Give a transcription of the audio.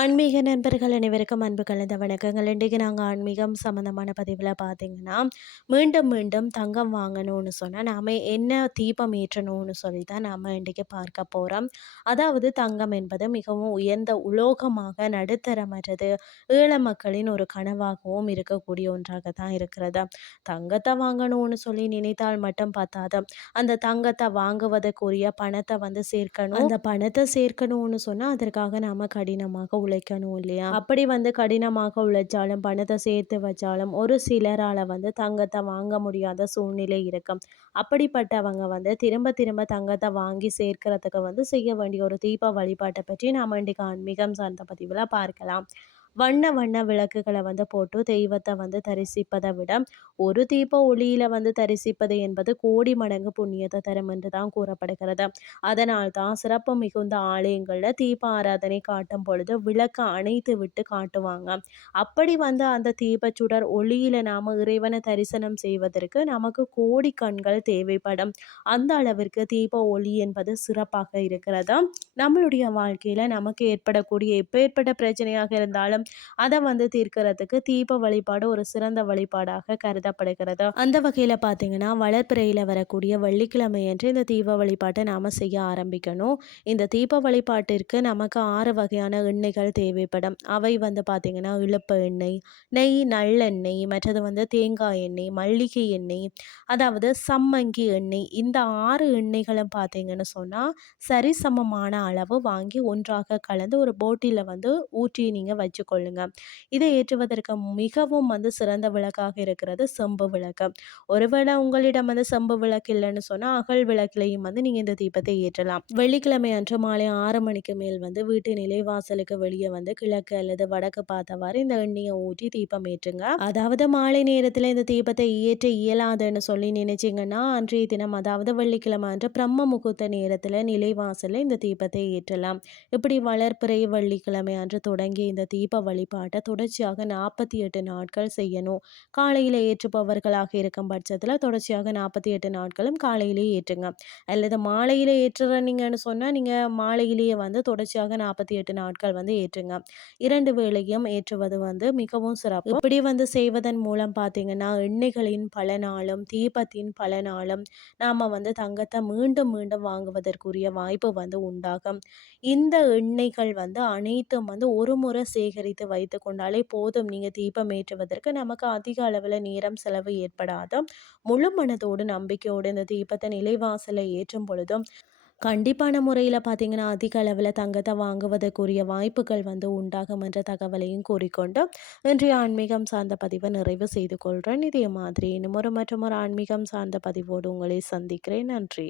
ஆன்மீக நண்பர்கள் அனைவருக்கும் அன்பு கலந்த வணக்கங்கள். இன்றைக்கு நாங்கள் ஆன்மீகம் சம்மந்தமான பதிவில் பார்த்தீங்கன்னா மீண்டும் மீண்டும் தங்கம் வாங்கணும்னு சொன்னால் நாம் என்ன தீபம் ஏற்றணும்னு சொல்லி தான் நாம் இன்றைக்கு பார்க்க போகிறோம் அதாவது தங்கம் என்பது மிகவும் உயர்ந்த உலோகமாக நடுத்தரமற்றது ஈழ மக்களின் ஒரு கனவாகவும் இருக்கக்கூடிய ஒன்றாக தான் இருக்கிறது. தங்கத்தை வாங்கணும்னு சொல்லி நினைத்தால் மட்டும் பார்த்தாது அந்த தங்கத்தை வாங்குவதற்குரிய பணத்தை வந்து சேர்க்கணும். அந்த பணத்தை சேர்க்கணும்னு சொன்னால் அதற்காக நாம் கடினமாக உழைக்கணும் இல்லையா? அப்படி வந்து கடினமாக உழைச்சாலும் பணத்தை சேர்த்து வச்சாலும் ஒரு சிலரால் வந்து தங்கத்தை வாங்க முடியாத சூழ்நிலை இருக்கும். அப்படிப்பட்டவங்க வந்து திரும்ப திரும்ப தங்கத்தை வாங்கி சேர்க்கறதுக்கு வந்து செய்ய வேண்டிய ஒரு தீப வழிபாட்டை பற்றி நாம் இன்றைக்கு ஆன்மீகம் சார்ந்த பதிவில் பார்க்கலாம். வண்ண வண்ண விளக்குகளை வந்து போட்டு தெய்வத்தை வந்து தரிசிப்பதை விட ஒரு தீப ஒளியில வந்து தரிசிப்பது என்பது கோடி மடங்கு புண்ணியத்தை தரும் என்று தான் கூறப்படுகிறது. அதனால் தான் சிறப்பு மிகுந்த ஆலயங்களில் தீப ஆராதனை காட்டும் பொழுது விளக்கு அணைத்து விட்டு காட்டுவாங்க. அப்படி வந்து அந்த தீபச்சுடர் ஒளியில நாம இறைவனை தரிசனம் செய்வதற்கு நமக்கு கோடி கண்கள் தேவைப்படும். அந்த அளவிற்கு தீப ஒளி என்பது சிறப்பாக இருக்கிறது நம்மளுடைய வாழ்க்கையில நமக்கு ஏற்படக்கூடிய எப்பேற்பட்ட பிரச்சனையாக இருந்தாலும் அதை வந்து தீர்க்கிறதுக்கு தீப வழிபாடு ஒரு சிறந்த வழிபாடாக கருதப்படுகிறது. அந்த வகையில் பார்த்தீங்கன்னா வளர்ப்பிறையில் வரக்கூடிய வெள்ளிக்கிழமை என்று இந்த தீப வழிபாட்டை நாம் செய்ய ஆரம்பிக்கணும். இந்த தீப வழிபாட்டிற்கு நமக்கு ஆறு வகையான எண்ணெய்கள் தேவைப்படும். அவை வந்து பார்த்திங்கன்னா இழுப்பு எண்ணெய் நெய் நல்லெண்ணெய் மற்றது வந்து தேங்காய் எண்ணெய் மல்லிகை எண்ணெய் அதாவது சம்மங்கி எண்ணெய். இந்த ஆறு எண்ணெய்களும் பார்த்தீங்கன்னு சொன்னால் சரிசமமான அளவு வாங்கி ஒன்றாக கலந்து ஒரு போட்டியில் வந்து ஊற்றி நீங்கள் வச்சுக்கணும். கொள்ளுங்க. இதை ஏற்றுவதற்கு மிகவும் வந்து சிறந்த விளக்காக இருக்கிறது செம்பு விளக்கு. ஒருவேளை உங்களிடம் வந்து செம்பு விளக்கு இல்லைன்னு சொன்னால் அகல் விளக்கிலையும் வந்து நீங்கள் இந்த தீபத்தை ஏற்றலாம். வெள்ளிக்கிழமை அன்று மாலை ஆறு மணிக்கு மேல் வந்து வீட்டு நிலைவாசலுக்கு வெளியே வந்து கிழக்கு அல்லது வடக்கு பார்த்தவாறு இந்த எண்ணெயை ஊற்றி தீபம் ஏற்றுங்க. அதாவது மாலை நேரத்தில் இந்த தீபத்தை ஏற்ற இயலாதுன்னு சொல்லி நினைச்சிங்கன்னா அன்றைய தினம் அதாவது வெள்ளிக்கிழமை அன்று பிரம்ம முகூர்த்த நேரத்தில் நிலைவாசலில் இந்த தீபத்தை ஏற்றலாம். இப்படி வளர்ப்பிறை வெள்ளிக்கிழமை அன்று தொடங்கி இந்த தீப வழிபாட்டை தொடர்ச்சியாக நாற்பத்தி எட்டு நாட்கள் செய்யணும். காலையில் ஏற்றுபவர்களாக இருக்கும் பட்சத்தில் தொடர்ச்சியாக நாற்பத்தி எட்டு நாட்களும் காலையிலேயே ஏற்றுங்க. அல்லது மாலையில் ஏற்றுறீங்கன்னு சொன்னால் நீங்கள் மாலையிலேயே வந்து தொடர்ச்சியாக நாற்பத்தி எட்டு நாட்கள் வந்து ஏற்றுங்க. இரண்டு வேளையும் ஏற்றுவது வந்து மிகவும் சிறப்பு. இப்படி வந்து செய்வதன் மூலம் பார்த்தீங்கன்னா எண்ணெய்களின் பலனாலும் தீபத்தின் பலனாலும் நாம் வந்து தங்கத்தை மீண்டும் மீண்டும் வாங்குவதற்குரிய வாய்ப்பு வந்து உண்டாகும். இந்த எண்ணெய்கள் வந்து அனைத்தும் வந்து ஒரு முறை சேகரி சேகரித்து வைத்து கொண்டாலே போதும். நீங்கள் தீபம் ஏற்றுவதற்கு நமக்கு அதிக அளவில் நேரம் செலவு ஏற்படாத. முழு மனதோடு நம்பிக்கையோடு இந்த தீபத்தை நிலைவாசலை ஏற்றும் பொழுதும் கண்டிப்பான முறையில் பார்த்தீங்கன்னா அதிக அளவில் தங்கத்தை வாங்குவதற்குரிய வாய்ப்புகள் வந்து உண்டாகும் என்ற தகவலையும் கூறிக்கொண்டு இன்றைய ஆன்மீகம் சார்ந்த பதிவை நிறைவு செய்து கொள்கிறேன் இதே மாதிரி இன்னும் ஒரு மற்றும் ஒரு ஆன்மீகம் சார்ந்த பதிவோடு உங்களை சந்திக்கிறேன். நன்றி.